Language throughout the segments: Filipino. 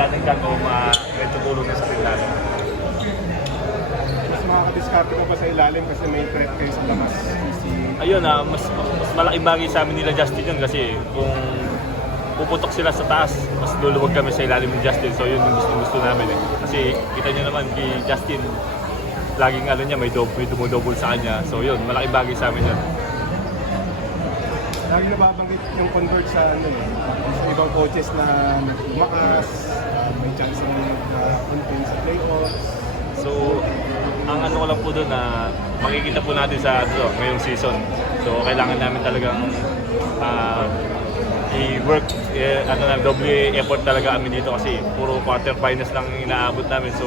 dadagdag o medyo tulong na sa tindahan. Mas makakadiskarte ka pa sa ilalim kasi may threat kayo sa labas. Ayun, mas malaking bagay sa amin nila Justin yun kasi kung puputok sila sa taas, mas luluwag kami sa ilalim ni Justin. So yun yung gusto namin eh. Kasi kita nyo naman kay Justin, laging ano niya, may dumodouble sa kanya. So yun, malaking bagay sa amin yun. Lagi nababanggit yung convert sa sa ibang coaches na tumakas, may chance na contain sa playoffs. So, ang ano ko lang po doon na makikita po natin sa ngayong season. So, kailangan namin talagang i-work, double effort talaga kami dito kasi puro quarterfinals lang inaabot namin. So,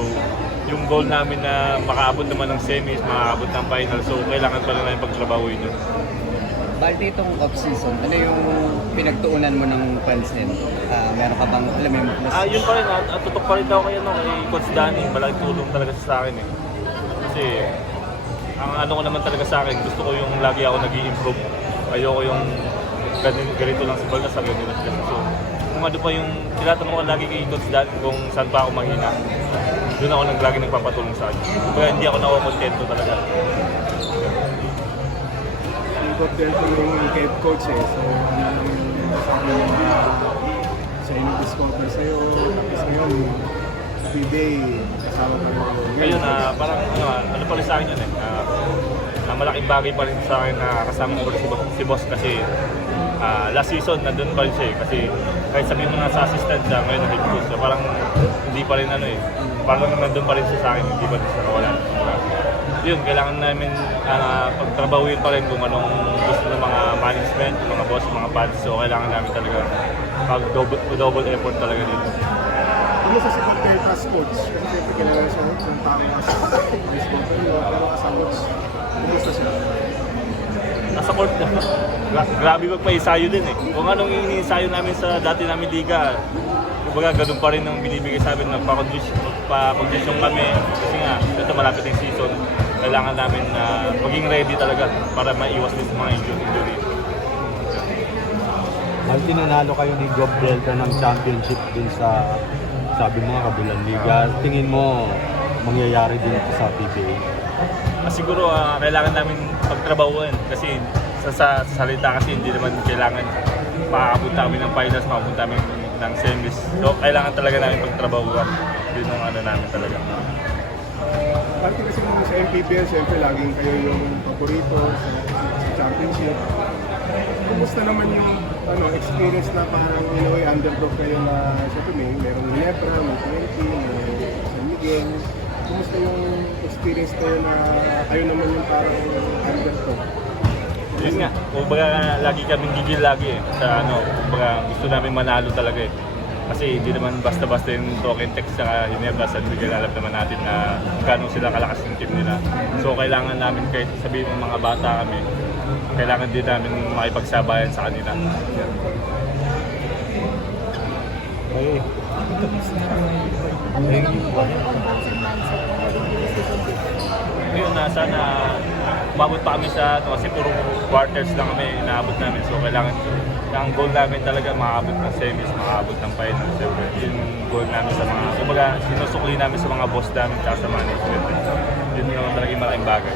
yung goal namin na makaabot naman ng semis, makaabot ng final. So, kailangan pa lang namin pagtrabahuin yun. Balde itong off-season, ano yung pinagtuunan mo ng pansin? Meron ka bang, alam mo yung mas... Yun pa rin, tutok pa rin daw kayo kay Coach Danny. Malaking tulong talaga sa akin eh. Kasi, ang ano ko naman talaga sa akin, gusto ko yung lagi ako nag-i-improve. Ayoko yung ganito lang si Balda, sa ganito lang sila. So, kung ano pa yung tinatanong ko lagi kay Coach Danny kung saan pa ako mahina, doon ako lagi nagpapatulong sa akin. Kaya hindi ako nakokontento talaga. Ikot din ko yung head coach eh. So, siya yung discover sa'yo. Tapos ngayon, every day, kasama ka mo. Ngayon, parang ano pa rin sa akin yun eh. Malaking bagay pa rin sa akin na kasama ko si Boss kasi last season nandun pa rin siya eh. Kasi kahit sabihin mo na sa assistant siya, ngayon na head coach. So, parang hindi pa rin ano eh. Parang nandun pa rin siya sa akin, hindi pa rin siya kawalan. Yun, kailangan namin pagtrabahuin pa rin kung anong gusto ng mga management, mga boss, mga fans. So, kailangan namin talaga double effort talaga dito. Ano sa sikat kayo as coach? Kasi siyempre kailangan siya ng tao as discover nyo. Pero as a coach, kumusta siya? Nasa court na. Grabe magpa-isayo din eh. Kung anong iniisayo namin sa dati namin liga, kumbaga ganun pa rin ang binibigay sa amin, pa-condition kami. Kasi nga, ito malapit yung season. Kailangan namin maging ready talaga para maiwas din sa mga injury. Dahil tinanalo kayo ni Gob Delta ng championship dun sa, sabi mo nga, Kabilang Liga. Tingin mo, mangyayari din ito sa PBA? Siguro kailangan namin pagtrabahuan kasi sa salita kasi hindi naman kailangan makapunta kami ng finals, makapunta kami ng semis. So kailangan talaga namin pagtrabahuan. Yun ang ano namin talaga. Parte kasi naman sa MPBL, siyempre laging kayo yung paborito sa championship. Kumusta naman yung experience na parang underdog kayo na siyempre merong Ginebra, may 20, may San Miguel. Kumusta yung experience kayo na kayo naman yung parang underdog? Yun nga, kumbaga lagi kaming gigil lagi eh. Sa kumbaga gusto namin manalo talaga eh. Kasi hindi naman basta-basta yung token text sa Ginebra, San Miguel, alam naman natin na gano'ng sila kalakas yung team nila. So kailangan namin kahit sabihin ng mga bata kami, kailangan din namin makipagsabayan sa kanila. Okay. Ano naman po yung on-bounce and mindset heading into this competition? Ngayon, sana umabot pa kami sa kasi puro quarters lang kami inaabot namin. So kailangan, ang goal namin talaga makaabot ng semis, makaabot ng final. Siyempre, yun yung goal namin sa mga, kumbaga sinusukli namin sa mga boss namin at sa management. Yun yung talagang malaking bagay.